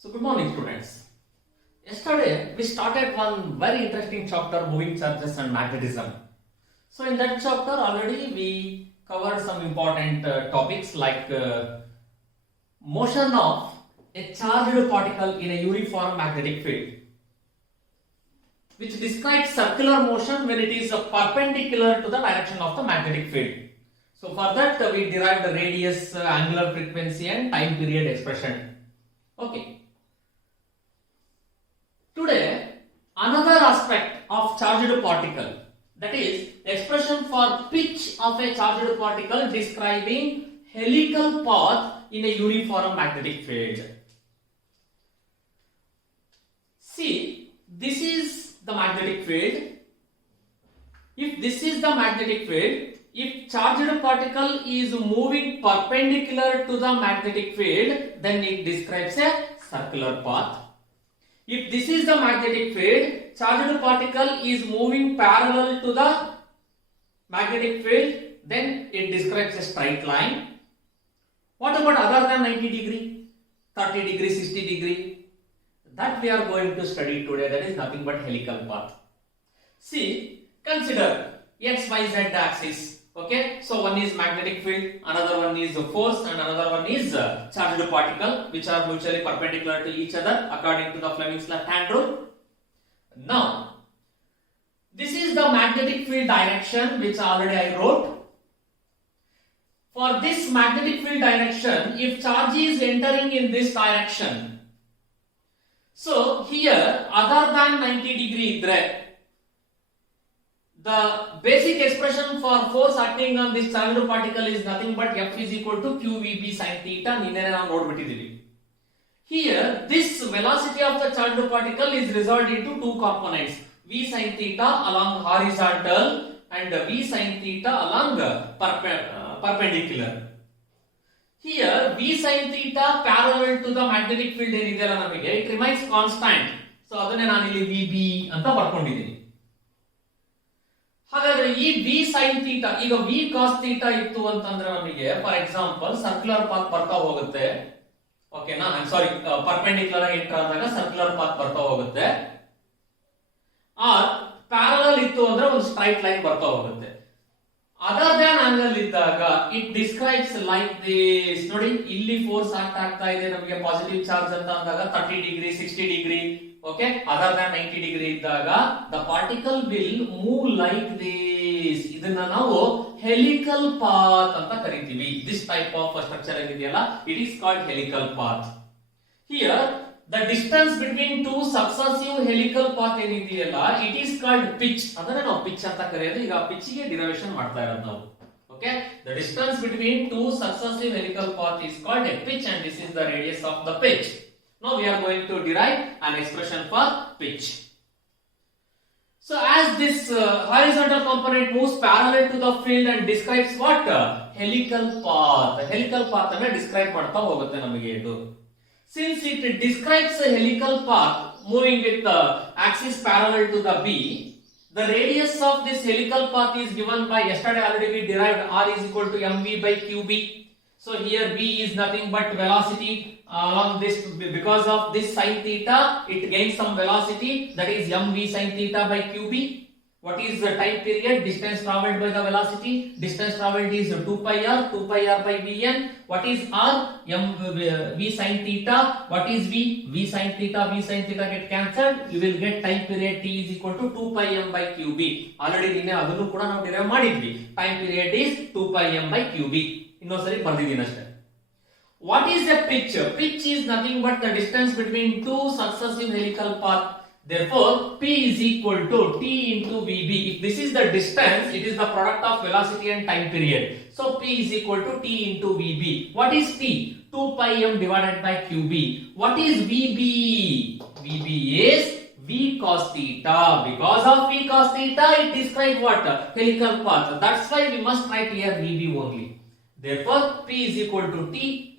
So good morning students. Yesterday we started one very interesting chapter, moving charges and magnetism. So in that chapter already we covered some important topics like motion of a charged particle in a uniform magnetic field, which describes circular motion when it is perpendicular to the direction of the magnetic field. So for that we derived the radius, angular frequency and time period expression. Okay. Today, another aspect of charged particle, that is expression for pitch of a charged particle describing helical path in a uniform magnetic field. See, this is the magnetic field. If this is the magnetic field, if charged particle is moving perpendicular to the magnetic field, then it describes a circular path. If this is the magnetic field, charged particle is moving parallel to the magnetic field, then it describes a straight line. What about other than 90 degree, 30 degree, 60 degree? That we are going to study today. That is nothing but helical path. See, consider X, Y, Z axis. Okay, so one is magnetic field, another one is force, and another one is charged particle, which are mutually perpendicular to each other according to the Fleming's left hand rule. Now, this is the magnetic field direction which already I wrote. For this magnetic field direction, if charge is entering in this direction, so here other than 90 degree idre, the basic expression for force acting on this charged particle is nothing but F is equal to QVB sin theta. Here, this velocity of the charged particle is resolved into two components, V sin theta along horizontal and V sin theta along perpendicular. Here, V sin theta parallel to the magnetic field it remains constant. So, adane nanu illi VB anta barkondidini. ಹಾಗಾದ್ರೆ ಈ V sine theta, ಈಗ V cos theta ಇತ್ತು ಅಂತಂದ್ರೆ ನಮಗೆ for example circular path ಬರ್ತಾ ಹೋಗುತ್ತೆ. ಓಕೆನಾ, ಸಾರಿ, ಪರ್ಪೆಂಡಿಕ್ಯುಲರ್ ಆಗಿ ಎಂಟರ್ ಆದಾಗ ಸರ್ಕ್ಯುಲರ್ ಪಾತ್ ಬರ್ತಾ ಹೋಗುತ್ತೆ. ಆರ್ ಪ್ಯಾರಲಲ್ ಇತ್ತು ಅಂದ್ರೆ ಒಂದು ಸ್ಟ್ರೈಟ್ ಲೈನ್ ಬರ್ತಾ ಹೋಗುತ್ತೆ. ಅದರ್ ದ್ಯಾನ್ ಆಂಗಲ್ ಇದ್ದಾಗ ಇಟ್ ಡಿಸ್ಕ್ರೈಬ್ಸ್ ಲೈಕ್ ದಿಸ್. ನೋಡಿ, ಇಲ್ಲಿ ಫೋರ್ಸ್ ಆಕ್ಟ್ ಆಗ್ತಾ ಇದೆ ನಮಗೆ ಪಾಸಿಟಿವ್ ಚಾರ್ಜ್ ಅಂತ ಅಂದಾಗ 30 ಡಿಗ್ರಿ, 60 degree. Okay, other than 90 degree iddaga the particle will move like this. Idanna ನಾವು helical path anta ಕರೀತೀವಿ. This type of structure ಏನಿದೆಯಲ್ಲ, it is called helical path. Here the distance between two successive helical path ಏನಿದೆಯಲ್ಲ, it is called pitch. ಅದನ್ನ ನಾವು pitch ಅಂತ ಕರೆಯೋದು. ಈಗ pitch ಗೆ derivation ಮಾಡ್ತಾ ಇರೋದು ನಾವು. Okay, the distance between two successive helical path is called a pitch, and this is the radius of the pitch. Now we are going to derive an expression for pitch. So as this horizontal component moves parallel to the field and describes what? Helical path. Helical path anna describe ಮಾಡ್ತಾ ಹೋಗುತ್ತೆ ನಮಗೆ ಇದು. Since it describes a helical path moving with the axis parallel to the B, the radius of this helical path is given by, yesterday already we derived R is equal to mv by qb. So here v is nothing but velocity along this. Because of this sin theta, it gains some velocity, that is mv sin theta by qb. What is the time period? Distance traveled by the velocity. Distance traveled is 2 pi r by vn. What is r? V sin theta. What is v? V sin theta get cancelled. You will get time period t is equal to 2 pi m by qb. Already ನಿನ್ನೆ ಅದನ್ನು ಕೂಡ ನಾವು ಡಿರೈವ್ ಮಾಡಿದ್ವಿ. Time period is 2 pi m by qb. ಇನ್ನೊಂದ್ಸರಿ ಬರ್ದಿದ್ದೀನಿ ಅಷ್ಟೇ. What is a pitch? Pitch is nothing but the distance between two successive helical paths. Therefore, P is equal to T into VB. If this is the distance, it is the product of velocity and time period. So, P is equal to T into VB. What is T? 2 pi m divided by QB. What is VB? VB is V cos theta. Because of V cos theta, it describes what? Helical path. That's why we must write here VB only. Therefore, P is equal to T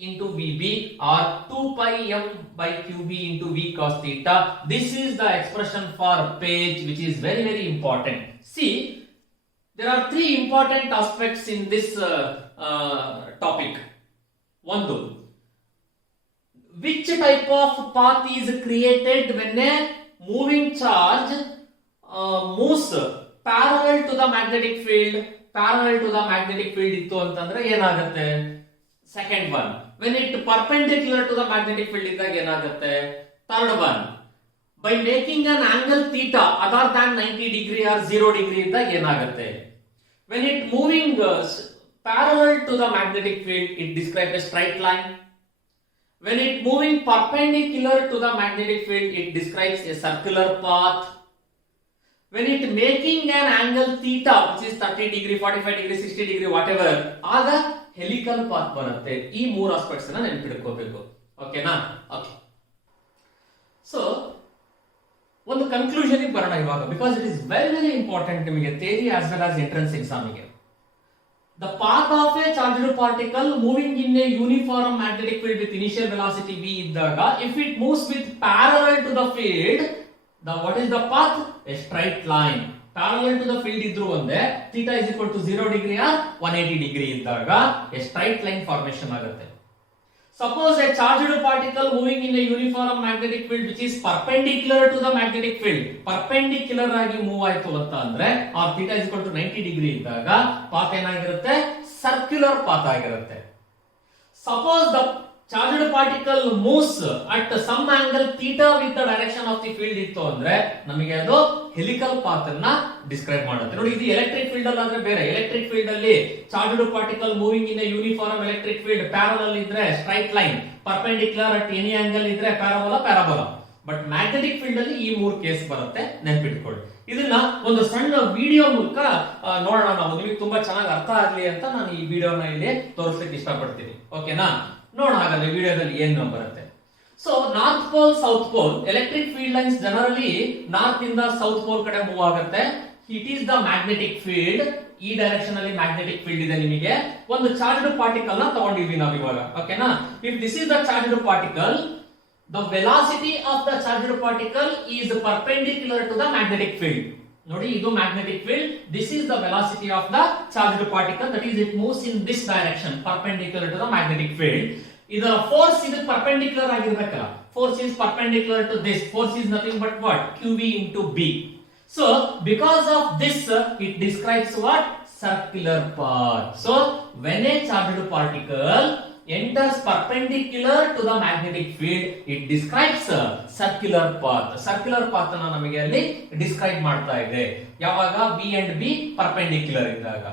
into VB, or 2 pi m by QB into V cos theta. This is the expression for pitch, which is very, very important. See, there are three important aspects in this topic. One, which type of path is created when a moving charge moves parallel to the magnetic field? Parallel to the magnetic field ಇತ್ತು ಅಂತಂದ್ರೆ ಏನಾಗುತ್ತೆ? Second one, when it perpendicular to the magnetic field ಇದ್ದಾಗ ಏನಾಗುತ್ತೆ? Third one, by making an angle theta other than 90 degree or 0 degree ಇದ್ದಾಗ ಏನಾಗುತ್ತೆ? When it moving parallel to the magnetic field, it describes a straight line. When it moving perpendicular to the magnetic field, it describes a circular path. When it making an angle theta, which is 30 degree, 45 degree, 60 degree, whatever, ಆಗ helical path ಬರುತ್ತೆ. ಈ ಮೂರು ಆಸ್ಪೆಕ್ಟ್ಸ್ ಅನ್ನ ನೆನಪಿಟ್ಕೋಬೇಕು. ಓಕೆನಾ? Okay. So ಒಂದು conclusion ಬರೋಣ ಇವಾಗ, because it is very very important ನಿಮಗೆ theory as well as entrance ಎಕ್ಸಾಮಿಗೆ. The path of a charged particle moving in a uniform magnetic field with initial velocity v iddaga, if it moves with parallel to the field, what is the path? A straight line. Parallel to the field idru onde theta is equal to 0 degree or 180 degree iddaga a straight line formation agutte. Suppose a charged particle moving in a uniform magnetic field which is perpendicular to the magnetic field, perpendicular agi move aitu anta andre, or theta is equal to 90 degree iddaga path enagirutte? Circular path agirutte. Suppose the charged particle moves at some angle theta with the direction of the field ittu andre namige adu helical path anna describe ಮಾಡುತ್ತೆ. ನೋಡಿ, ಇದು electric field ಅಲ್ಲಿ ಆದ್ರೆ ಬೇರೆ. Electric field ಅಲ್ಲಿ charged particle moving in a uniform electric field, parallel ಇದ್ರೆ straight line, perpendicular at any angle ಇದ್ರೆ parabola. But magnetic field ಅಲ್ಲಿ ಈ ಮೂರು ಕೇಸ್ ಬರುತ್ತೆ, ನೆನಪಿಟ್ಕೊಳ್ಳಿ. ಇದನ್ನ ಒಂದು ಸಣ್ಣ ವಿಡಿಯೋ ಮೂಲಕ ನೋಡೋಣ ನಾವು. ನಿಮಗೆ ತುಂಬಾ ಚೆನ್ನಾಗಿ ಅರ್ಥ ಆಗ್ಲಿ ಅಂತ ನಾನು ಈ ವಿಡಿಯೋನ ಇಲ್ಲಿ ತೋರಿಸ್ಲಿಕ್ಕೆ ಇಷ್ಟಪಡ್ತೀನಿ. ಓಕೆನಾ? ನೋಡೋಣ ಹಾಗಾದ್ರೆ ವಿಡಿಯೋದಲ್ಲಿ ಏನು ಬರುತ್ತೆ. So north pole, south pole, electric field lines generally north ಇಂದ ಸೌತ್ ಪೋಲ್ ಕಡೆ ಮೂವ್ ಆಗುತ್ತೆ. It is the magnetic field. ಈ ಡೈರೆಕ್ಷನ್ ಅಲ್ಲಿ ಮ್ಯಾಗ್ನೆಟಿಕ್ ಫೀಲ್ಡ್ ಇದೆ. ನಿಮಗೆ ಒಂದು ಚಾರ್ಜ್ಡ್ ಪಾರ್ಟಿಕಲ್ ನ ತಗೊಂಡಿದ್ವಿ ನಾವು ಇವಾಗ. ಓಕೆನಾ? If this is the charged particle, the velocity of the charged particle is perpendicular to the magnetic field. ನೋಡಿ, ಇದು magnetic field. This is the velocity of the charged particle, that is it moves in this direction perpendicular to the magnetic field. ಇದರ force ಇದು perpendicular ಆಗಿರಬೇಕಲ್ಲ. Force is perpendicular to this. Force is nothing but what? QV into B. So because of this it describes what? Circular path. So when a charged particle enters perpendicular to the magnetic field, it describes a circular path. Circular path ಅನ್ನು ನಮಗೆ ಅಲ್ಲಿ ಡಿಸ್ಕ್ರೈಬ್ ಮಾಡ್ತಾ ಇದೆ. ಯಾವಾಗ? B and B perpendicular ಇದ್ದಾಗ.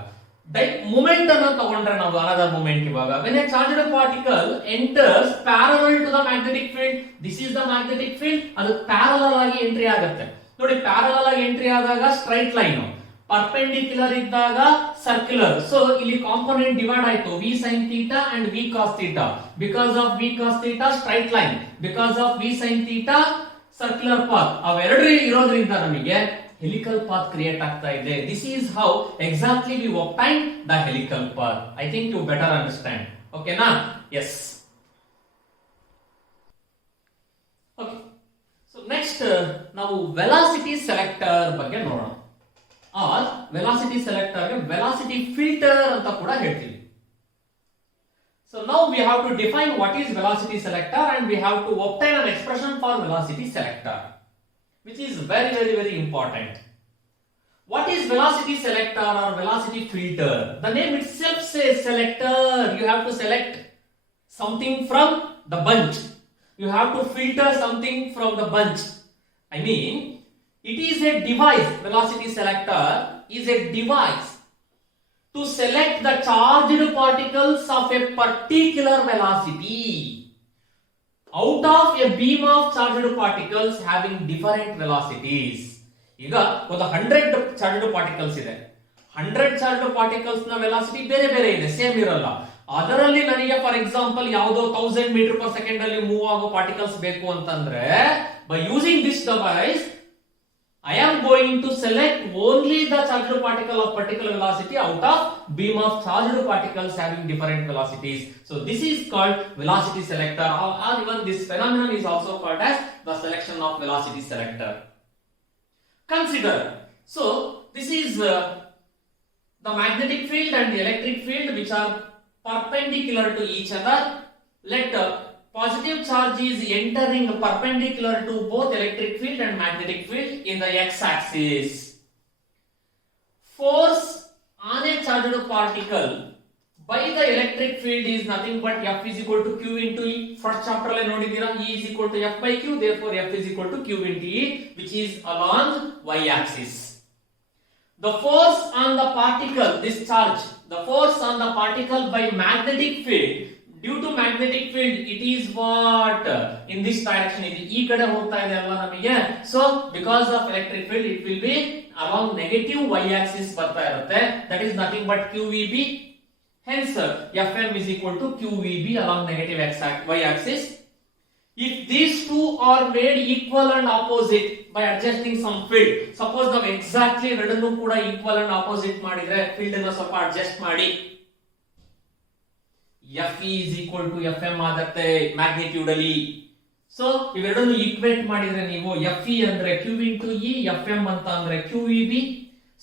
ಮೂಮೆಂಟ್ ಅನ್ನು ತಗೊಂಡ್ರೆ ನಾವು another moment ಇವಾಗ, when a charged particle enters parallel to the magnetic field, this is the magnetic field, ಅದು parallel ಆಗಿ ಎಂಟ್ರಿ ಆಗುತ್ತೆ. ನೋಡಿ, parallel ಆಗಿ ಎಂಟ್ರಿ ಆದಾಗ ಸ್ಟ್ರೈಟ್ ಲೈನ್, ಪರ್ಪೆಂಡಿಕ್ಯುಲರ್ ಇದ್ದಾಗ ಸರ್ಕ್ಯುಲರ್. ಸೊ ಇಲ್ಲಿ ಕಾಂಪೋನೆಂಟ್ ಡಿವೈಡ್ ಆಯ್ತು, v sin theta and v cos theta. Because of v cos theta straight line, because of v sin theta circular path. ಅವೆರಡು ಇರೋದ್ರಿಂದ ನಮಗೆ ಹೆಲಿಕಲ್ ಪಾತ್ ಕ್ರಿಯೇಟ್ ಆಗ್ತಾ ಇದೆ. This is how exactly we obtain the helical path. I think you better understand. Okay na? Yes. Okay. So next ನಾವು velocity selector ಬಗ್ಗೆ ನೋಡೋಣ. R velocity selector ಗೆ velocity filter ಅಂತ ಕೂಡ ಹೇಳ್ತೀವಿ. So now we have to define what is velocity selector and we have to obtain an expression for velocity selector, which is very very very important. What is velocity selector or velocity filter? The name itself says selector. You have to select something from the bunch. You have to filter something from the bunch. I mean, it is a device. Velocity selector is a device to select the charged particles of a particular velocity out of a beam of charged particles having different velocities. ಈಗ ಒಂದು 100 charged particles ಇದೆ. 100 charged particles ನ ವೆಲಾಸಿಟಿ ಬೇರೆ ಬೇರೆ ಇದೆ, ಸೇಮ್ ಇರಲ್ಲ. ಅದರಲ್ಲಿ ನನಗೆ ಫಾರ್ ಎಕ್ಸಾಂಪಲ್ ಯಾವುದೋ 1000 ಮೀಟರ್ ಪರ್ ಸೆಕೆಂಡ್ ಅಲ್ಲಿ ಮೂವ್ ಆಗೋ ಪಾರ್ಟಿಕಲ್ಸ್ ಬೇಕು ಅಂತಂದ್ರೆ, by using this device I am going to select only the charged particle of particular velocity out of beam of charged particles having different velocities. So this is called velocity selector, or even this phenomenon is also called as the selection of velocity selector. Consider, so this is the magnetic field and the electric field which are perpendicular to each other. Let positive charge is entering perpendicular to both electric field and magnetic field in the x-axis. Force on a charged particle by the electric field is nothing but F is equal to Q into E. First chapter alle nodidira, E is equal to F by Q, therefore F is equal to Q into E, which is along y-axis. The force on the particle, this charge, the force on the particle by magnetic field, due to magnetic field, it is what? In this direction, ee kade hogta ide alva namige. So because of electric field, it will be along negative y-axis barta irutte. That is nothing but QVB. Hence, Fm is equal to QVB along negative y-axis. If these two are made equal and opposite by adjusting some field, suppose ನಾವು exactly ಎರಡನ್ನೂ ಕೂಡ equal and opposite ಮಾಡಿದ್ರೆ field ಅನ್ನು ಸ್ವಲ್ಪ adjust ಮಾಡಿ Fe is equal to Fm ಆಗುತ್ತೆ magnitude ಅಲ್ಲಿ. So ಇವೆರಡನ್ನು equate ಮಾಡಿದ್ರೆ ನೀವು Fe ಅಂದ್ರೆ Q into E, Fm ಅಂತ ಅಂದ್ರೆ QEB.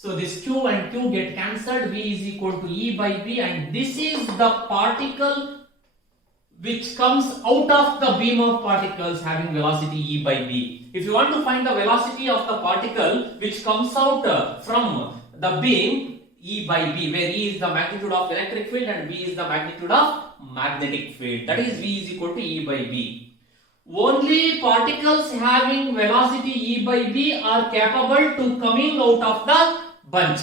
So this Q and Q get cancelled, V is equal to E by B, and this is the particle which comes out of the beam of particles having velocity E by B. If you want to find the velocity of the particle which comes out from the beam E by B, where E is the magnitude of electric field and B is the magnitude of magnetic field, that is V is equal to E by B. Only particles having velocity E by B are capable to coming out of the bunch.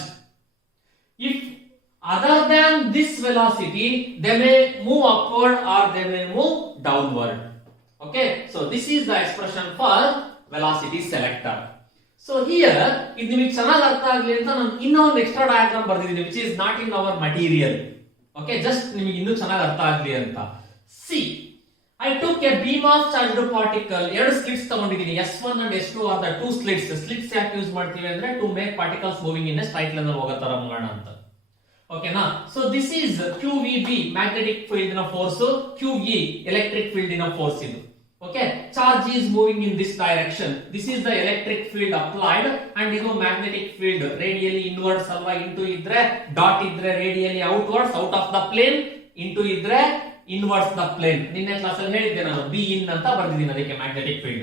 If other than this velocity, they may move upward or they may move downward. Okay, so this is the expression for velocity selector. So here, ಇದು ನಿಮಗೆ ಚೆನ್ನಾಗಿ ಅರ್ಥ ಆಗಲಿ ಅಂತ ನಾನು ಇನ್ನೊಂದು extra diagram ಬರೆದಿದ್ದೀನಿ, which is not in our material. Okay, just ನಿಮಗೆ ಇನ್ನೂ ಚೆನ್ನಾಗಿ ಅರ್ಥ ಆಗಲಿ ಅಂತ. See, I took a beam of charged particle. ಎರಡು ಸ್ಲಿಟ್ಸ್ ತಗೊಂಡಿದ್ದೀನಿ, S1 and S2 are the two slits. Slits ಯಾಕೆ ಯೂಸ್ ಮಾಡ್ತೀವಿ ಅಂದ್ರೆ to make particles moving in a straight line ಅಲ್ಲಿ ಹೋಗೋ ತರ ಮಾಡೋಣ ಅಂತ. Okay na, so this is QVB magnetic field in a force, QE electric field in a force idu. Okay, charge is moving in this direction. This is the electric field applied and idu magnetic field radially inwards alva, into idre dot idre radially outwards out of the plane, into idre inwards the plane. ನಿನ್ನೆ ಕ್ಲಾಸ್ ಅಲ್ಲಿ ಹೇಳಿದ್ದೆ ನಾನು B in ಅಂತ ಬರೆದಿದ್ದೀನಿ ಅದಕ್ಕೆ magnetic field.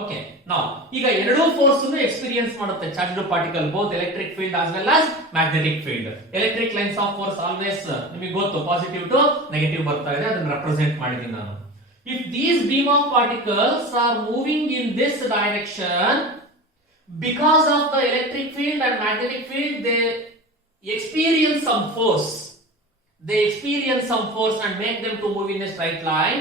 Okay, now ಈಗ ಎರಡೂ ಫೋರ್ಸ್ ಅನ್ನು ಎಕ್ಸ್ಪೀರಿಯನ್ಸ್ ಮಾಡುತ್ತೆ charged particle, both electric field as well as magnetic field. Electric lines of force always ನಿಮಗೆ ಗೊತ್ತು ಪಾಸಿಟಿವ್ ಟು ನೆಗೆಟಿವ್ ಬರ್ತಾ ಇದೆ, ಅದನ್ನ ರೆಪ್ರೆಸೆಂಟ್ ಮಾಡಿದ್ದೀನಿ ನಾನು. If these beam of particles are moving in this direction, because of the electric field and magnetic field, they experience some force. They experience some force and make them to move in a straight line.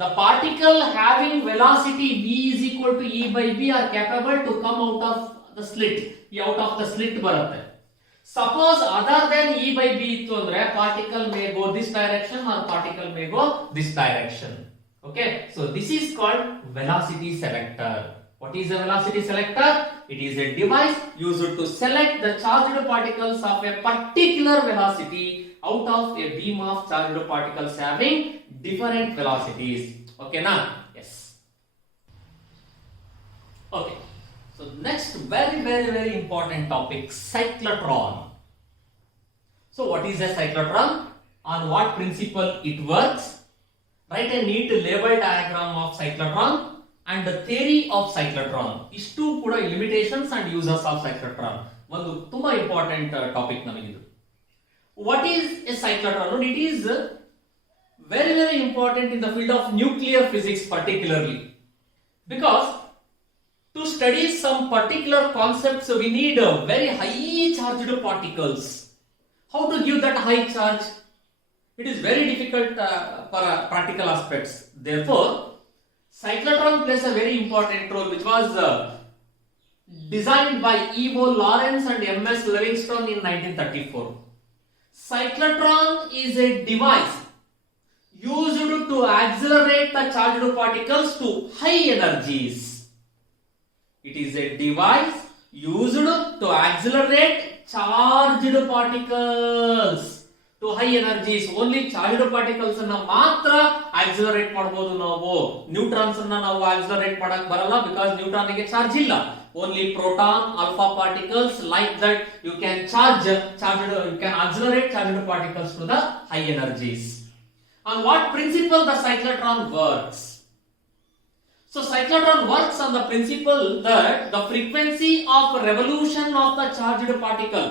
The particle having velocity V is equal to E by B are capable to come out of the slit. Out of the slit ಬರುತ್ತೆ. Suppose other than E by B ಇತ್ತು ಅಂದ್ರೆ particle may go this direction or particle may go this direction. Okay, so this is called velocity selector. What is a velocity selector? It is a device used to select the charged particles of a particular velocity out of a beam of charged particles having different velocities. Okay na? Yes. Okay, so next very important topic, cyclotron. So what is a cyclotron? On what principle it works? Write a neat label diagram of cyclotron and the theory of cyclotron. ಇಷ್ಟು ಕೂಡ limitations and uses of cyclotron. ಒಂದು ತುಂಬಾ important topic ನಮಗಿದು. What is a cyclotron? It is very important in the field of nuclear physics particularly, because to study some particular concepts we need very high charged particles. How to give that high charge? It is very difficult for practical aspects. Therefore, cyclotron plays a very important role, which was designed by Evo Lawrence and M.S. Livingstone in 1934. Cyclotron is a device used to accelerate the charged particles to high energies. It is a device used to accelerate charged particles to high energies. Only charged particles ಅನ್ನು ಮಾತ್ರ accelerate ಮಾಡಬಹುದು ನಾವು. ನ್ಯೂಟ್ರಾನ್ಸ್ ಅನ್ನು ನಾವು accelerate ಮಾಡಕ್ ಬರಲ್ಲ, because neutron ಗೆ ಚಾರ್ಜ್ ಇಲ್ಲ. Only proton, alpha particles, like that you can accelerate charged particles to the high energies. On what principle the cyclotron works? So cyclotron works on the principle that the frequency of revolution of the charged particle,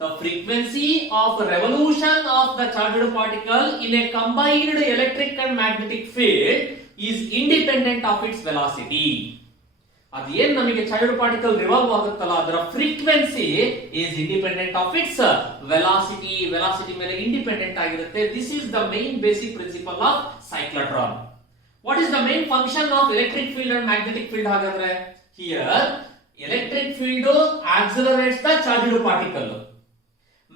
the frequency of revolution of the charged particle in a combined electric and magnetic field is independent of its velocity. ಅದೇನ್ ನಮಗೆ charged particle revolve ಆಗುತ್ತಲ್ಲ ಅದರ frequency is independent of its velocity, velocity ಮೇಲೆ independent ಆಗಿರುತ್ತೆ. This is the main basic principle of cyclotron. What is the main function of electric field and magnetic field? ಹಾಗಾದ್ರೆ here electric field accelerates the charged particle,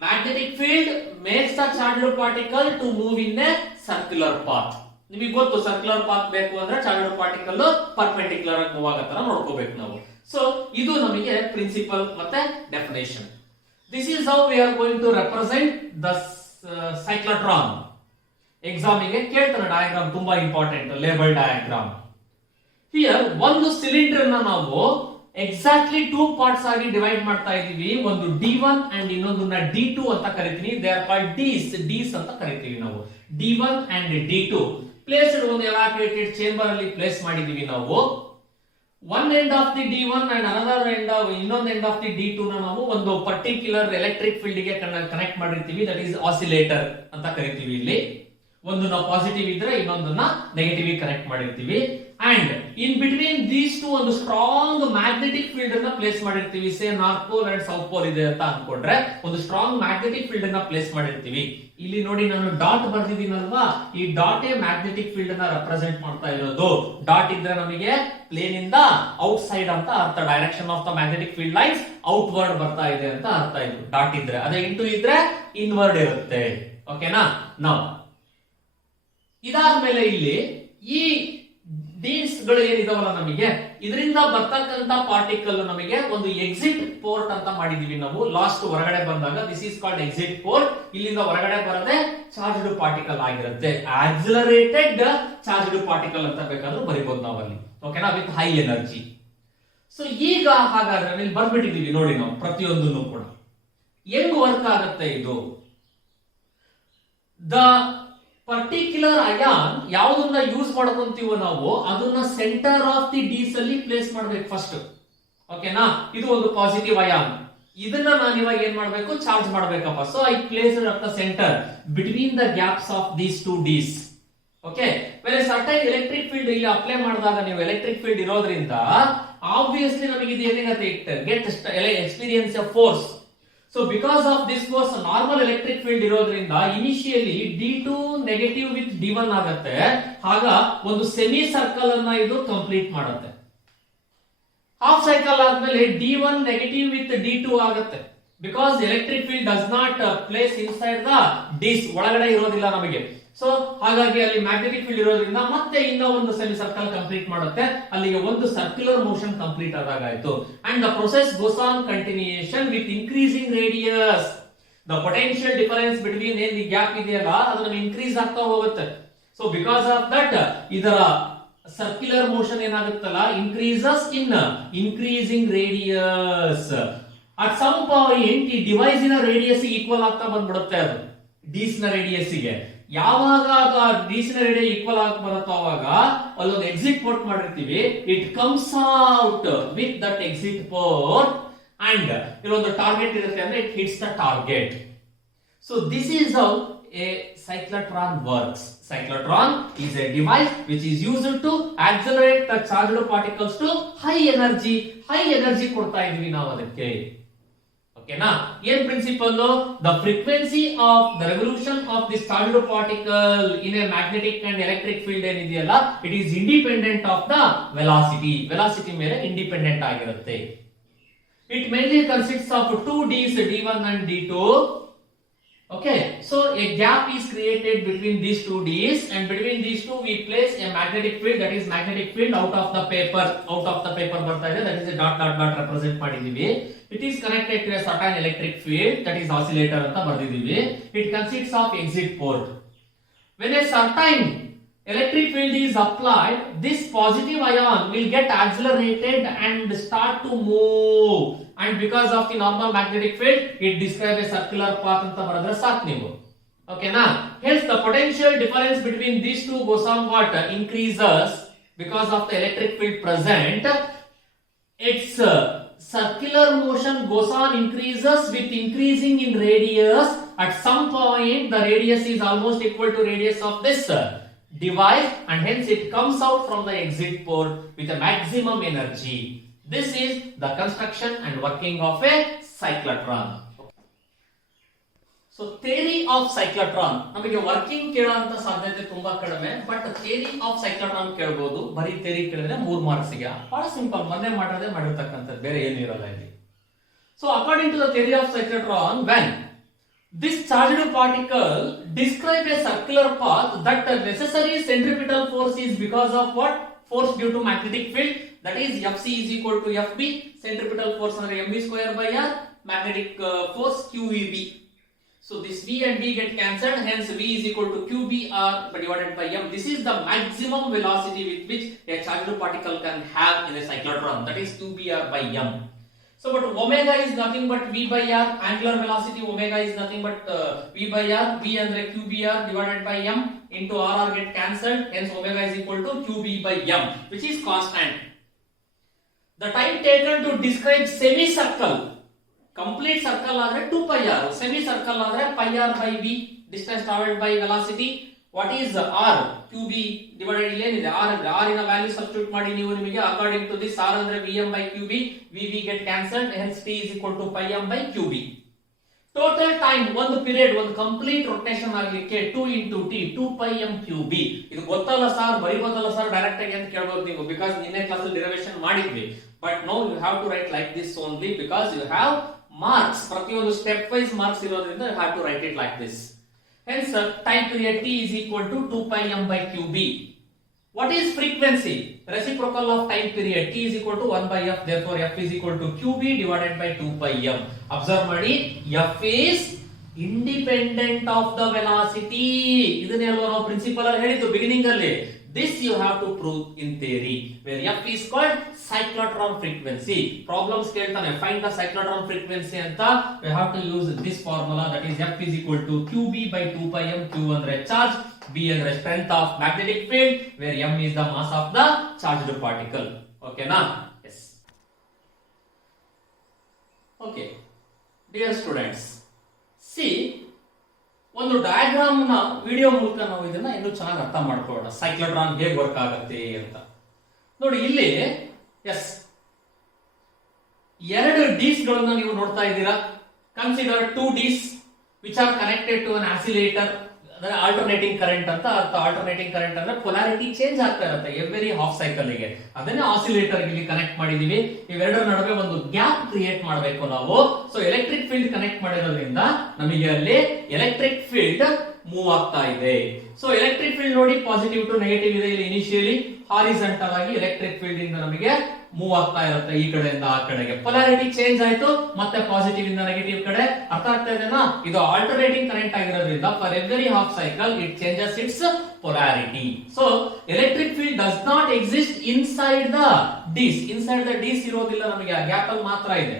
magnetic field makes the charged particle to move in a circular path. ನಿಮಗೆ ಗೊತ್ತು circular path ಬೇಕು ಅಂದ್ರೆ charged particle perpendicular ಆಗಿ move ಆಗೋ ತರ ನೋಡ್ಕೋಬೇಕು ನಾವು. ಸೊ ಇದು ನಮಗೆ ಪ್ರಿನ್ಸಿಪಲ್ ಮತ್ತೆ definition. This is how we are going to represent the cyclotron. ಎಕ್ಸಾಮಿಗೆ ಕೇಳ್ತಾರೆ ಡಯಾಗ್ರಾಮ್, ತುಂಬಾ ಇಂಪಾರ್ಟೆಂಟ್, ಲೇಬಲ್ ಡಯಾಗ್ರಾಮ್. ಹಿಯರ್ ಒಂದು ಸಿಲಿಂಡರ್ ನ ನಾವು ಎಕ್ಸಾಕ್ಟ್ಲಿ 2 ಪಾರ್ಟ್ಸ್ ಆಗಿ ಡಿವೈಡ್ ಮಾಡ್ತಾ ಇದೀವಿ. ಒಂದು D1 ಅಂಡ್ ಇನ್ನೊಂದನ್ನ D2 ಅಂತ ಕರಿತೀನಿ. ದೇ ಆರ್ ಕಾಲ್ಡ್ ಡೀಸ್ ಅಂತ ಕರಿತೀವಿ ನಾವು. D1 ಅಂಡ್ D2 ಪ್ಲೇಸ್ಡ್ ಒಂದು ಎವಾಕ್ಯುಯೇಟೆಡ್ ಚೇಂಬರ್ ಅಲ್ಲಿ ಪ್ಲೇಸ್ ಮಾಡಿದೀವಿ ನಾವು. One end of the D1 and another end, ಇನ್ನೊಂದು ಎಂಡ್ ಆಫ್ ದಿ D2 ನ ನಾವು ಒಂದು ಪರ್ಟಿಕ್ಯುಲರ್ ಎಲೆಕ್ಟ್ರಿಕ್ ಫೀಲ್ಡ್ ಗೆ ಕನೆಕ್ಟ್ ಮಾಡಿರ್ತೀವಿ. ದಟ್ ಈಸ್ ಆಸಿಲೇಟರ್ ಅಂತ ಕರಿತೀವಿ. ಇಲ್ಲಿ ಒಂದನ್ನ ಪಾಸಿಟಿವ್ ಇದ್ರೆ ಇನ್ನೊಂದನ್ನ ನೆಗೆಟಿವ್ ಕನೆಕ್ಟ್ ಮಾಡಿರ್ತೀವಿ. And in between these two ಒಂದು ಸ್ಟ್ರಾಂಗ್ ಮ್ಯಾಗ್ನೆಟಿಕ್ ಫೀಲ್ಡ್ ಅನ್ನ ಪ್ಲೇಸ್ ಮಾಡಿರ್ತೀವಿ. Say north pole and south pole ಇದೆ ಅಂತ ಅನ್ಕೊಂಡ್ರೆ ಒಂದು ಸ್ಟ್ರಾಂಗ್ ಮ್ಯಾಗ್ನೆಟಿಕ್ ಫೀಲ್ಡ್ ಅನ್ನ ಪ್ಲೇಸ್ ಮಾಡಿರ್ತೀವಿ. ಇಲ್ಲಿ ನೋಡಿ ನಾನು ಡಾಟ್ ಬರ್ದಿದ್ದೀನಲ್ವಾ, ಈ ಡಾಟ್ ಮ್ಯಾಗ್ನೆಟಿಕ್ ಫೀಲ್ಡ್ ಅನ್ನ ರೆಪ್ರೆಸೆಂಟ್ ಮಾಡ್ತಾ ಇರೋದು. ಡಾಟ್ ಇದ್ರೆ ನಮಗೆ ಪ್ಲೇನ್ ಇಂದ ಔಟ್ ಸೈಡ್ ಅಂತ ಅರ್ಥ, direction of the magnetic field lines outward ಬರ್ತಾ ಇದೆ ಅಂತ ಅರ್ಥ. ಇದು ಡಾಟ್ ಇದ್ರೆ, ಅದೇ ಇಂಟು ಇದ್ರೆ ಇನ್ವರ್ಡ್ ಇರುತ್ತೆ. ಓಕೆನಾ? ನಾವು ಇದಾದ್ಮೇಲೆ ಇಲ್ಲಿ ಈ ಡೀಸ್ ಗಳು ಏನಿದಾವಲ್ಲ ನಮಗೆ ಇದರಿಂದ ಬರ್ತಕ್ಕಂತ ಪಾರ್ಟಿಕಲ್ ನಮಗೆ ಒಂದು ಎಕ್ಸಿಟ್ ಪೋರ್ಟ್ ಅಂತ ಮಾಡಿದೀವಿ ನಾವು. ಲಾಸ್ಟ್ ಹೊರಗಡೆ ಬಂದಾಗ this is called exit port. ಇಲ್ಲಿಂದ ಹೊರಗಡೆ ಬರದೆ ಚಾರ್ಜ್ಡ್ ಪಾರ್ಟಿಕಲ್ ಆಗಿರುತ್ತೆ. ಆಕ್ಸಿಲರೇಟೆಡ್ ಚಾರ್ಜ್ಡ್ ಪಾರ್ಟಿಕಲ್ ಅಂತ ಬೇಕಾದ್ರೂ ಬರಿಬಹುದು ನಾವಲ್ಲಿ. ಓಕೆನಾ? With high energy. ಸೊ ಈಗ ಹಾಗಾದ್ರೆ ಇಲ್ಲಿ ಬರ್ಬಿಟ್ಟಿದೀವಿ ನೋಡಿ ನಾವು ಪ್ರತಿಯೊಂದನ್ನು ಕೂಡ. ಹೆಂಗ್ ವರ್ಕ್ ಆಗುತ್ತೆ ಇದು? ದ ಪರ್ಟಿಕ್ಯುಲರ್ ಅಯಾನ್ ಯಾವುದನ್ನ ಯೂಸ್ ಮಾಡ್ಕೊಂತೀವೋ ನಾವು ಅದನ್ನ ಸೆಂಟರ್ ಆಫ್ ದಿ ಡೀಸ್ ಅಲ್ಲಿ ಪ್ಲೇಸ್ ಮಾಡ್ಬೇಕು ಫಸ್ಟ್. ಓಕೆನಾ? ಇದು ಒಂದು ಪಾಸಿಟಿವ್ ಅಯಾನ್. ಇದನ್ನ ನಾನು ಇವಾಗ ಏನ್ ಮಾಡ್ಬೇಕು? ಚಾರ್ಜ್ ಮಾಡ್ಬೇಕಪ್ಪ. So I place at the centre between the gaps of these two dees. Okay, when certain electric field ಇಲ್ಲಿ ಅಪ್ಲೈ ಮಾಡಿದಾಗ ನೀವು ಎಲೆಕ್ಟ್ರಿಕ್ ಫೀಲ್ಡ್ ಇರೋದ್ರಿಂದ ಆಬ್ವಿಯಸ್ಲಿ ನಮಗೆ ಇದು ಏನಾಗುತ್ತೆ? It get experience of force. So because of this force, normal electric field ಇರೋದ್ರಿಂದ initially D2 negative with D1 ಆಗುತ್ತೆ. ಆಗ ಒಂದು ಸೆಮಿ ಸರ್ಕಲ್ ಅನ್ನ ಇದು ಕಂಪ್ಲೀಟ್ ಮಾಡುತ್ತೆ. ಹಾಫ್ ಸೈಕಲ್ ಆದ್ಮೇಲೆ D1 ನೆಗೆಟಿವ್ ವಿತ್ D2 ಆಗುತ್ತೆ. Because electric field does not place inside the dees, ಒಳಗಡೆ ಇರೋದಿಲ್ಲ ನಮಗೆ. ಸೊ ಹಾಗಾಗಿ ಅಲ್ಲಿ ಮ್ಯಾಗ್ನೆಟಿಕ್ ಫೀಲ್ಡ್ ಇರೋದ್ರಿಂದ ಮತ್ತೆ ಇನ್ನ ಒಂದು ಸೆಮಿ ಸರ್ಕಲ್ ಕಂಪ್ಲೀಟ್ ಮಾಡುತ್ತೆ. ಅಲ್ಲಿಗೆ ಒಂದು ಸರ್ಕ್ಯುಲರ್ ಮೋಷನ್ ಕಂಪ್ಲೀಟ್ ಆದಾಗ ಆಯ್ತು. And the process goes on continuation with increasing radius. The potential difference between ಏನ್ ಈ ಗ್ಯಾಪ್ ಇದೆಯಲ್ಲ ಅದನ್ನ ಇನ್ಕ್ರೀಸ್ ಆಗ್ತಾ ಹೋಗುತ್ತೆ. ಸೊ ಬಿಕಾಸ್ ಆಫ್ ದಟ್ ಇದರ ಸರ್ಕ್ಯುಲರ್ ಮೋಷನ್ ಏನಾಗುತ್ತಲ್ಲ increases in increasing radius. At some point ಈ ಡಿವೈಸಿನ ರೇಡಿಯಸ್ ಈಕ್ವಲ್ ಆಗ್ತಾ ಬಂದ್ಬಿಡುತ್ತೆ. ಅದು ಡೀಸ್ ನ ರೇಡಿಯಸ್ ಗೆ ಯಾವಾಗ ಅದು ಡೀಸ್ ನ ರೇಡಿಯಸ್ ಈಕ್ವಲ್ ಆಗಿ ಬರುತ್ತೋ ಅವಾಗ ಅಲ್ಲೊಂದು ಎಕ್ಸಿಟ್ ಪೋರ್ಟ್ ಮಾಡಿರ್ತೀವಿ. It comes out with that exit port and ಇಲ್ಲೊಂದು ಟಾರ್ಗೆಟ್ ಇರುತ್ತೆ ಅಂದ್ರೆ it hits the target. So this is how a cyclotron works. Cyclotron is a device which is used to accelerate the charged particles to high energy. High energy ಕೊಡ್ತಾ ಇದೀವಿ ನಾವು ಅದಕ್ಕೆ. ಓಕೆನಾ? ಏನ್ principle? The frequency of the revolution of this charged particle in a magnetic and electric field ಏನಿದೆಯಲ್ಲ it is independent of the velocity. Velocity ಮೇಲೆ independent ಆಗಿರುತ್ತೆ. It mainly consists of 2 Ds, D1 and D2. Okay, so a gap is created between these 2 Ds, and between these two we place a magnetic field, that is magnetic field out of the paper. Out of the paper ಬರ್ತಾ ಇದೆ, that is a dot dot dot represent ಮಾಡಿದೀವಿ. It is connected to a certain electric field, that is oscillator ಅಂತ ಬರ್ದಿದೀವಿ. It consists of exit port. When a certain electric field is applied, this positive ion will get accelerated and start to move. And because of the normal magnetic field, it describes a circular path ಅಂತ ಬರೆದ್ರೆ ಸಾಕು ನೀವು. Okay, now hence the potential difference between these two goes on what increases because of the electric field present. Its circular motion goes on increases with increasing in radius. At some point, the radius is almost equal to radius of this device, and hence it comes out from the exit port with a maximum energy. This is the construction and working of a cyclotron. So theory of cyclotron ನಮಗೆ working ಕೇಳುವಂತ ಸಾಧ್ಯತೆ ತುಂಬಾ ಕಡಿಮೆ, but theory of ಸೈಕ್ಲೋಟ್ರಾನ್ ಕೇಳಬಹುದು. ಬರೀ ಥಿಯರಿ ಕೇಳಿದ್ರೆ 3 ಮಾರ್ಕ್ಸ್ ಗೆ ಬಹಳ ಸಿಂಪಲ್, ಮೊನ್ನೆ ಮಾಡಿರ್ತಕ್ಕಂಥದ್ದು, ಬೇರೆ ಏನು ಇರಲ್ಲ ಇಲ್ಲಿ. So according to the theory of cyclotron, when this charged particle describe a circular path, that the necessary centripetal force is because of what? Force due to magnetic field, that is Fc is equal to Fb. Centripetal force ಅಂದ್ರೆ mv square by r, magnetic force qev. So this v and v get cancelled, hence v is equal to qbr divided by m. This is the maximum velocity with which a charged particle can have in a cyclotron, that is qbr by m. So but omega is nothing but v by r, angular velocity omega is nothing but v by r, v andre qbr divided by m into rr get cancelled, hence omega is equal to qb by m, which is constant. The time taken to describe semicircle, complete circle ಆದರೆ 2 pi r, semi circle ಆದರೆ pi r by v, distance traveled by velocity. What is r? qb divided ಏನಿದೆ r ಇನ value substitute ಮಾಡಿ ನೀವು, ನಿಮಗೆ according to this r ಅಂದ್ರೆ vm by qb, vv get cancelled, hence t is equal to pi m by qb. Total time ಒಂದು ಪೀರಿಯಡ್, ಒಂದು complete rotation ಆಗಲಿಕ್ಕೆ 2 into t, 2 pi m qb. ಇದು ಗೊತ್ತಲ್ಲ ಸರ್, ಬರೀಬೋದಲ್ಲ ಸರ್ ಡೈರೆಕ್ಟ್ ಆಗಿ ಅಂತ ಕೇಳಬಹುದು ನೀವು, ಬಿಕಾಸ್ ನಿನ್ನೆ ಕ್ಲಾಸ್ ಅಲ್ಲಿ ಡೆರಿವೇಶನ್ ಮಾಡಿದ್ವಿ. But now you have to write like this only, because you have marks, ಪ್ರತಿಯೊಂದು ಸ್ಟೆಪ್ ವೈಸ್ ಮಾರ್ಕ್ಸ್ ಇರೋದ್ರಿಂದ you have to write it like this. Hence time period t is equal to 2 pi m by qb. What is frequency? Reciprocal of time period t is equal to 1 by f, therefore f is equal to qb divided by 2 pi m. Observe ಮಾಡಿ, f is independent of the velocity. ಇದನ್ನೆಲ್ಲ ನಾವು ಪ್ರಿನ್ಸಿಪಲ್ ಅಲ್ಲಿ ಹೇಳಿದ್ದು ಬಿಗಿನಿಂಗ್ ಅಲ್ಲಿ. This you have to prove in theory, where f is called cyclotron frequency. Problems ಕೇಳ್ತಾನೆ, find the cyclotron frequency ಅಂತ, we have to use this formula, that is f is equal to qb by 2 pi m. q ಅಂದ್ರೆ charge, b ಅಂದ್ರೆ strength of magnetic field, where m is the mass of the charged particle. Okay na? Yes. Okay, dear students, see, ಒಂದು ಡಯಾಗ್ರಾಮ್ ನ ವಿಡಿಯೋ ಮೂಲಕ ನಾವು ಇದನ್ನ ಇನ್ನೂ ಚೆನ್ನಾಗಿ ಅರ್ಥ ಮಾಡ್ಕೊಳ್ಳೋಣ, ಸೈಕ್ಲೋಟ್ರಾನ್ ಹೇಗೆ ವರ್ಕ್ ಆಗುತ್ತೆ ಅಂತ. ನೋಡಿ ಇಲ್ಲಿ ಎಸ್ 2 ಡಿಸ್ ಗಳನ್ನ ನೀವು ನೋಡ್ತಾ ಇದ್ದೀರಾ. Consider 2 dees which are connected to an oscillator, ಅಂದ್ರೆ ಆಲ್ಟರ್ನೇಟಿಂಗ್ ಕರೆಂಟ್ ಅಂತ ಅರ್ಥ. ಆಲ್ಟರ್ನೇಟಿಂಗ್ ಕರೆಂಟ್ ಅಂದ್ರೆ ಪೊಲಾರಿಟಿ ಚೇಂಜ್ ಆಗ್ತಾ ಇರುತ್ತೆ ಎವ್ರಿ ಹಾಫ್ ಸೈಕಲ್ ಗೆ, ಅದನ್ನೇ ಆಸಿಲೇಟರ್ ಇಲ್ಲಿ ಕನೆಕ್ಟ್ ಮಾಡಿದೀವಿ. ಇವೆರಡರ ನಡುವೆ ಒಂದು ಗ್ಯಾಪ್ ಕ್ರಿಯೇಟ್ ಮಾಡಬೇಕು ನಾವು. ಸೊ ಎಲೆಕ್ಟ್ರಿಕ್ ಫೀಲ್ಡ್ ಕನೆಕ್ಟ್ ಮಾಡಿರೋದ್ರಿಂದ ನಮಗೆ ಅಲ್ಲಿ ಎಲೆಕ್ಟ್ರಿಕ್ ಫೀಲ್ಡ್ ಮೂವ್ ಆಗ್ತಾ ಇದೆ. ಸೊ ಎಲೆಕ್ಟ್ರಿಕ್ ಫೀಲ್ಡ್ ನೋಡಿ ಪಾಸಿಟಿವ್ ಟು ನೆಗೆಟಿವ್ ಇದೆ ಇಲ್ಲಿ. ಇನಿಷಿಯಲಿ ಹಾರಿಜಾಂಟಲ್ ಆಗಿ ಎಲೆಕ್ಟ್ರಿಕ್ ಫೀಲ್ಡ್ ಇಂದ ನಮಗೆ ಮೂವ್ ಆಗ್ತಾ ಇರುತ್ತೆ ಈ ಕಡೆಯಿಂದ ಆ ಕಡೆಗೆ. ಪೊಲಾರಿಟಿ ಚೇಂಜ್ ಆಯ್ತು, ಮತ್ತೆ ಪಾಸಿಟಿವ್ ಇಂದ ನೆಗೆಟಿವ್ ಕಡೆ. ಅರ್ಥ ಆಗ್ತಾ ಇದೆನಾ? ಇದು ಆಲ್ಟರ್ನೇಟಿಂಗ್ ಕರೆಂಟ್ ಆಗಿರೋದ್ರಿಂದ for every half cycle it changes it's polarity. So electric field does not exist inside the disk. Inside the disk ಇರೋದಿಲ್ಲ, ನಮಗೆ ಆ ಗ್ಯಾಪ್ ಅಲ್ಲಿ ಮಾತ್ರ ಇದೆ.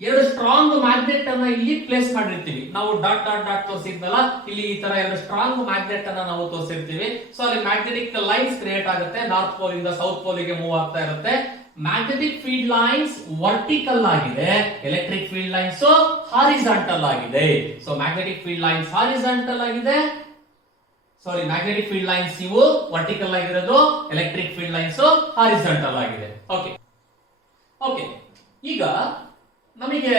2 ಸ್ಟ್ರಾಂಗ್ ಮ್ಯಾಗ್ನೆಟ್ ಅನ್ನ ಇಲ್ಲಿ ಪ್ಲೇಸ್ ಮಾಡಿರ್ತೀವಿ ನಾವು. ಡಾಟ್ ಡಾಟ್ ಡಾಟ್ ತೋರಿಸಿದ್ನಲ್ಲ, ಇಲ್ಲಿ ಈ ತರ 2 ಸ್ಟ್ರಾಂಗ್ ಮ್ಯಾಗ್ನೆಟ್ ಅನ್ನ ನಾವು ತೋರಿಸಿರ್ತೀವಿ. ಸೊ ಅಲ್ಲಿ ಮ್ಯಾಗ್ನೆಟಿಕ್ ಲೈನ್ಸ್ ಕ್ರಿಯೇಟ್ ಆಗುತ್ತೆ, ನಾರ್ತ್ ಪೋಲ್ ಇಂದ ಸೌತ್ ಪೋಲ್ ಗೆ ಮೂವ್ ಆಗ್ತಾ ಇರುತ್ತೆ. ಮ್ಯಾಗ್ನೆಟಿಕ್ ಫೀಲ್ಡ್ ಲೈನ್ಸ್ ವರ್ಟಿಕಲ್ ಆಗಿದೆ, ಎಲೆಕ್ಟ್ರಿಕ್ ಫೀಲ್ಡ್ ಲೈನ್ಸ್ ಹಾರಿಜಾಂಟಲ್ ಆಗಿದೆ. So magnetic field lines horizontal ಆಗಿದೆ, ಸಾರಿ ಮ್ಯಾಗ್ನೆಟಿಕ್ ಫೀಲ್ಡ್ ಲೈನ್ಸ್ ಇವು ವರ್ಟಿಕಲ್ ಆಗಿರೋದು, ಎಲೆಕ್ಟ್ರಿಕ್ ಫೀಲ್ಡ್ ಲೈನ್ಸ್ ಹಾರಿಜಾಂಟಲ್ ಆಗಿದೆ. ಓಕೆ ಓಕೆ, ಈಗ ನಮಗೆ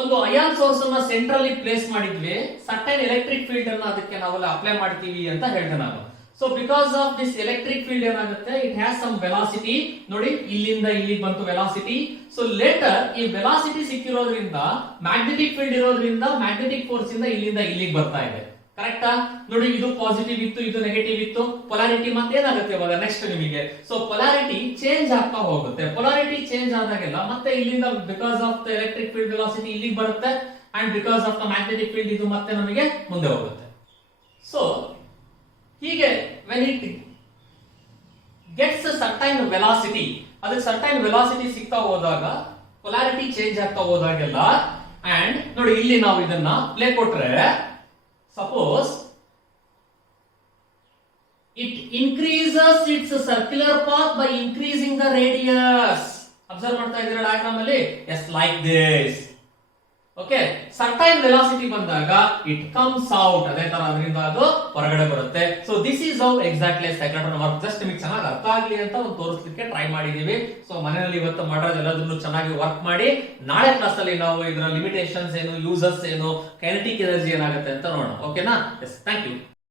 ಒಂದು ಅಯಾನ್ ಸೋರ್ಸ್ ಅನ್ನ ಸೆಂಟ್ರಲ್ಲಿ ಪ್ಲೇಸ್ ಮಾಡಿದ್ವಿ, ಸರ್ಟೈನ್ ಎಲೆಕ್ಟ್ರಿಕ್ ಫೀಲ್ಡ್ ಅನ್ನ ಅದಕ್ಕೆ ನಾವೆಲ್ಲ ಅಪ್ಲೈ ಮಾಡ್ತೀವಿ ಅಂತ ಹೇಳ್ದೆ ನಾನು. So because of this electric field ಏನಾಗುತ್ತೆ, ಇಟ್ ಹ್ಯಾಸ್ ಸಮ್ ವೆಲಾಸಿಟಿ. ನೋಡಿ ಇಲ್ಲಿಂದ ಇಲ್ಲಿಗೆ ಬಂತು ವೆಲಾಸಿಟಿ. ಸೊ ಲೇಟರ್ ಈ ವೆಲಾಸಿಟಿ ಸಿಕ್ಕಿರೋದ್ರಿಂದ ಮ್ಯಾಗ್ನೆಟಿಕ್ ಫೀಲ್ಡ್ ಇರೋದ್ರಿಂದ ಮ್ಯಾಗ್ನೆಟಿಕ್ ಫೋರ್ಸ್ ಇಂದ ಇಲ್ಲಿಂದ ಇಲ್ಲಿಗೆ ಬರ್ತಾ ಇದೆ. ಕರೆಕ್ಟಾ? ನೋಡಿ ಇದು ಪಾಸಿಟಿವ್ ಇತ್ತು, ಇದು ನೆಗೆಟಿವ್ ಇತ್ತು. ಪೊಲಾರಿಟಿ ಮತ್ತೆ ಏನಾಗುತ್ತೆ ಇವಾಗ ನೆಕ್ಸ್ಟ್ ನಿಮಗೆ? ಸೊ ಪೊಲಾರಿಟಿ ಚೇಂಜ್ ಆಗ್ತಾ ಹೋಗುತ್ತೆ. ಪೊಲಾರಿಟಿ ಚೇಂಜ್ ಆದಾಗೆಲ್ಲ ಮತ್ತೆ ಇಲ್ಲಿಂದ because of the electric field velocity ಇಲ್ಲಿಗೆ ಬರುತ್ತೆ, and because of the magnetic field ಇದು ಮತ್ತೆ ನಮಗೆ ಮುಂದೆ ಹೋಗುತ್ತೆ. ಸೊ ಹೀಗೆ when it gets certain velocity, ಅದಕ್ಕೆ ಸರ್ಟೈನ್ ವೆಲಾಸಿಟಿ ಸಿಗ್ತಾ ಹೋದಾಗ ಪೊಲಾರಿಟಿ ಚೇಂಜ್ ಆಗ್ತಾ ಹೋದಾಗೆಲ್ಲ, ಅಂಡ್ ನೋಡಿ ಇಲ್ಲಿ ನಾವು ಇದನ್ನ ಪ್ಲೇ ಕೊಟ್ರೆ suppose it increases its circular path by increasing the radius. Observe ಮಾಡ್ತಾ ಇದ್ದೀರಾ ಡಯಾಗ್ರಾಮ್ ಅಲ್ಲಿ? Yes, like this. Okay, certain velocity ಬಂದಾಗ ಇಟ್ ಕಮ್ಸ್ ಔಟ್, ಅದೇ ತರ ಅದರಿಂದ ಅದು ಹೊರಗಡೆ ಬರುತ್ತೆ. So this is how exactly cyclotron work. Just ನಿಮಗೆ ಚೆನ್ನಾಗಿ ಅರ್ಥ ಆಗ್ಲಿ ಅಂತ ಒಂದು ತೋರಿಸ್ಲಿಕ್ಕೆ ಟ್ರೈ ಮಾಡಿದೀವಿ. ಸೊ ಮನೆಯಲ್ಲಿ ಇವತ್ತು ಮಾಡೋದು ಎಲ್ಲದನ್ನು ಚೆನ್ನಾಗಿ ವರ್ಕ್ ಮಾಡಿ, ನಾಳೆ ಕ್ಲಾಸ್ ಅಲ್ಲಿ ನಾವು ಇದರ ಲಿಮಿಟೇಷನ್ಸ್ ಏನು, ಯೂಸಸ್ ಏನು, ಕೈನೆಟಿಕ್ ಎನರ್ಜಿ ಏನಾಗುತ್ತೆ ಅಂತ ನೋಡೋಣ. ಓಕೆನಾ? Yes, thank you.